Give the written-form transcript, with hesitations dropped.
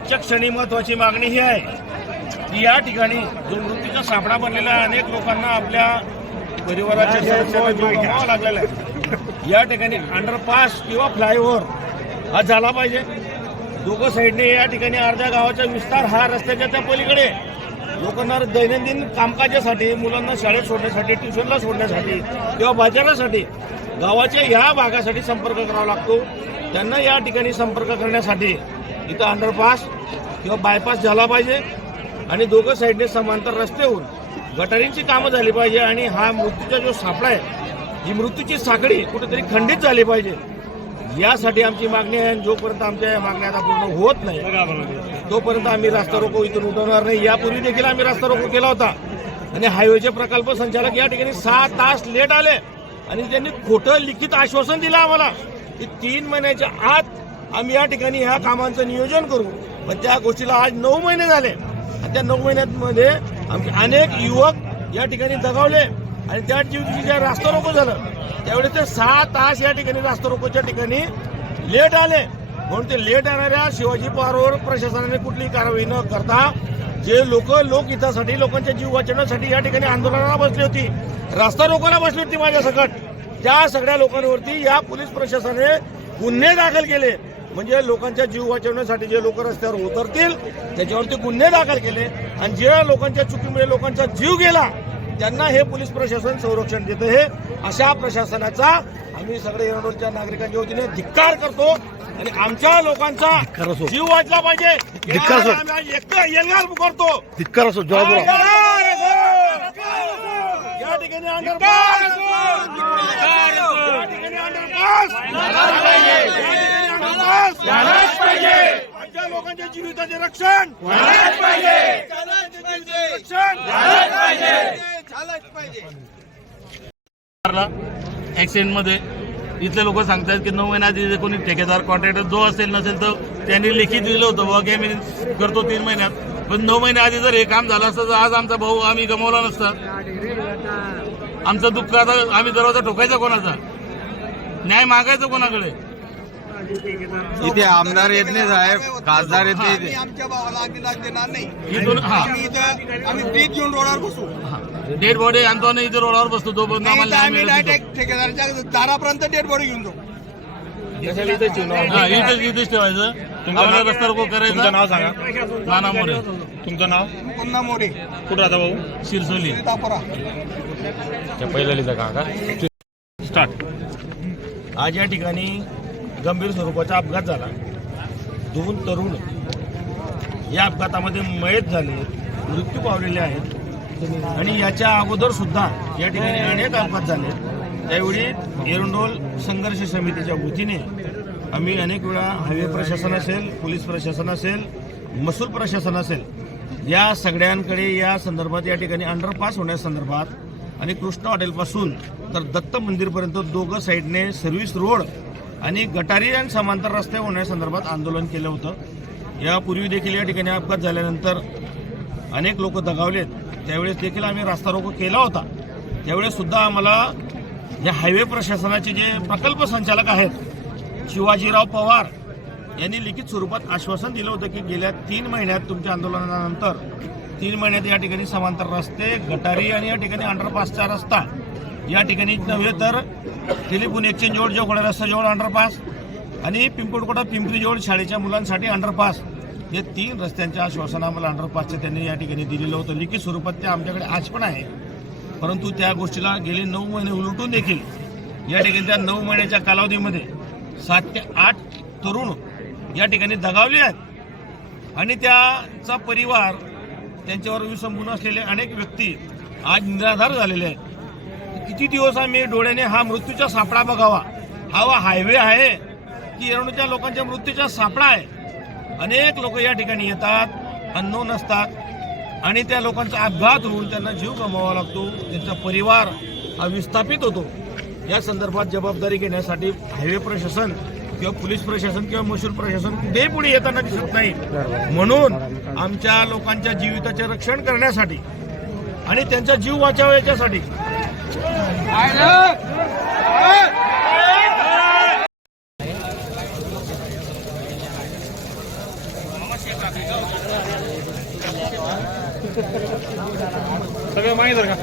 आजच्या क्षणी महत्वाची मागणी ही आहे की या ठिकाणी जो मृत्यूचा सापळा बनलेला आहे, अनेक लोकांना आपल्या परिवाराच्या सदस्यांना जीव गमवावा लागलेला आहे। या ठिकाणी अंडरपास किंवा फ्लायओव्हर हा झाला पाहिजे। दोघं साईडने या ठिकाणी अर्ध्या गावाचा विस्तार हा रस्त्याच्या त्या पलीकडे लोकांना दैनंदिन कामकाजासाठी, मुलांना शाळेत सोडण्यासाठी, ट्युशनला सोडण्यासाठी किंवा बाजारासाठी गावाच्या ह्या भागासाठी संपर्क करावा लागतो। त्यांना या ठिकाणी संपर्क करण्यासाठी इथं अंडरपास किंवा बायपास झाला पाहिजे आणि दोघं साईडने समांतर रस्ते होऊन गटारींची कामं झाली पाहिजे आणि हा मृत्यूचा जो सापळा आहे, ही मृत्यूची साखळी कुठेतरी खंडित झाली पाहिजे, यासाठी आमची मागणी आहे। जोपर्यंत आमच्या या मागण्या आता पूर्ण होत नाही तोपर्यंत आम्ही रास्ता रोको इथून उठवणार नाही। यापूर्वी देखील आम्ही रास्ता रोको केला होता आणि हायवेचे प्रकल्प संचालक या ठिकाणी 6 तास लेट आले आणि त्यांनी खोटं लिखित आश्वासन दिलं आम्हाला की 3 महिन्याच्या आत आम्ही या ठिकाणी ह्या कामांचं नियोजन करू। पण त्या गोष्टीला आज 9 महिने झाले आणि त्या 9 महिन्यांमध्ये आमचे अनेक युवक या ठिकाणी दगावले आणि त्या दिवशी ज्या रास्ता रोको झालं त्यावेळेस ते 6 तास या ठिकाणी रास्ता रोकोच्या ठिकाणी लेट आले। म्हणून ते लेट येणाऱ्या शिवाजी पवारवर प्रशासनाने कुठलीही कारवाई न करता जे लोकहितासाठी, लोकांच्या जीव वाचवण्यासाठी या ठिकाणी आंदोलनाला बसली होती, रास्ता रोकोला बसली होती माझ्या सकट, त्या सगळ्या लोकांवरती या पोलीस प्रशासनाने गुन्हे दाखल केले। म्हणजे लोकांचा जीव वाचवण्यासाठी जे लोक रस्त्यावर उतरतील त्याच्यावरती गुन्हे दाखल केले आणि जे लोकांच्या चुकीमुळे लोकांचा जीव गेला त्यांना हे पोलीस प्रशासन संरक्षण देतं। हे अशा प्रशासनाचा आम्ही सगळे एरंडोलच्या नागरिकांच्या वतीने धिक्कार करतो आणि आमच्या लोकांचा जीव वाचला पाहिजे करतो। या ठिकाणी अंडरपास, आमच्या लोकांच्या जीविताचे रक्षण ऍक्सिडेंट मध्ये इथले लोक सांगतात की 9 महिन्यात कोणी ठेकेदार कॉन्ट्रॅक्टर जो असेल नसेल तर त्यांनी लिखित दिलं होतं बाबा मी करतो 3 महिन्यात, पण 9 महिन्या आधी जर हे काम झालं असतं तर आज आमचा भाऊ आम्ही गमावला नसता। आमचं दुःख आता आम्ही दरवाजा ठोकायचा कोणाचा, न्याय मागायचा कोणाकडे? इथे आमदार येत नाही साहेब, खासदार येत नाही, आमच्या भावाला आम्ही लाग देणार नाही। इथून आम्ही ब्रीज घेऊन रोडावर बसू, डेड बॉडी आणतो ना इथे रोडावर बसतो तोपर्यंत आम्हाला न्याय आम्ही मिळत नाही। डायरेक्ट ठेकेदाराच्या दारापर्यंत डेड बॉडी घेऊन जाऊ। इथेच ठेवायचं, आम्हाला रस्ता रोको करायचं। तुमचं नाव सांगा। नाना मोरे। तुमचं नाव? पुन्हा मोरे, कुठं राहता भाऊ? शिरसोली। स्टार्ट। आज या ठिकाणी गंभीर स्वरूपाचा अपघात झाला। 2 तरुण या अपघातामध्ये मयत झाले, मृत्यू पावलेले आहेत आणि याच्या अगोदर सुद्धा या ठिकाणी अनेक अपघात झाले। त्यावेळी एरंडोल संघर्ष समितीच्या वतीने आम्ही अनेक वेळा हायवे प्रशासन असेल, पोलीस प्रशासन असेल, महसूल प्रशासन असेल, या सगळ्यांकडे या संदर्भात या ठिकाणी अंडरपास होण्यासंदर्भात आणि कृष्ण हॉटेलपासून तर दत्त मंदिरपर्यंत दोघं साईडने सर्व्हिस रोड आणि गटारी आणि समांतर रस्ते होण्यासंदर्भात आंदोलन केलं होतं। यापूर्वी देखील या ठिकाणी अपघात झाल्यानंतर अनेक लोक दगावलेत, त्यावेळेस देखील आम्ही रास्ता रोको केला होता। त्यावेळेस सुद्धा आम्हाला या हायवे प्रशासनाचे जे प्रकल्प संचालक आहेत शिवाजीराव पवार यांनी लिखित स्वरूपात आश्वासन दिलं होतं की गेल्या 3 महिन्यात तुमच्या आंदोलनानंतर 3 महिन्यात या ठिकाणी समांतर रस्ते, गटारी आणि या ठिकाणी अंडरपासचा रस्ता, या ठिकाणी नव्हे तर टेलिफोन एक्सचेंज जवळ जेवढा रस्त्याजवळ अंडरपास आणि पिंपळकोटा पिंपरी जवळ शाळेच्या मुलांसाठी अंडरपास, हे 3 रस्त्यांच्या आश्वासन आम्हाला अंडरपासचे त्यांनी या ठिकाणी दिलेलं होतं। लिखित स्वरूपात ते आमच्याकडे आज पण आहे, परंतु त्या गोष्टीला गेले 9 महिने उलटून देखील या ठिकाणी त्या 9 महिन्याच्या कालावधीमध्ये 7 ते 8 तरुण या ठिकाणी दगावले आहेत आणि त्याचा परिवार, त्यांच्यावर विसंबून असलेले अनेक व्यक्ती आज निराधार झालेले आहेत। किती दिवस आम्ही डोळ्याने हा मृत्यूचा सापळा बघावा? हा हायवे आहे की एरंडोलच्या लोकांच्या मृत्यूचा सापळा आहे? अनेक लोक या ठिकाणी येतात, अननोन असतात आणि त्या लोकांचा अपघात होऊन त्यांना जीव गमवावा लागतो, त्यांचा परिवार हा विस्थापित होतो। या संदर्भात जबाबदारी घेण्यासाठी हायवे प्रशासन किंवा पोलीस प्रशासन किंवा महसूल प्रशासन कुठेही पुढे येताना दिसत नाही। म्हणून आमच्या लोकांच्या जीविताचे रक्षण करण्यासाठी आणि त्यांचा जीव वाचावा याच्यासाठी सगळं माहिती का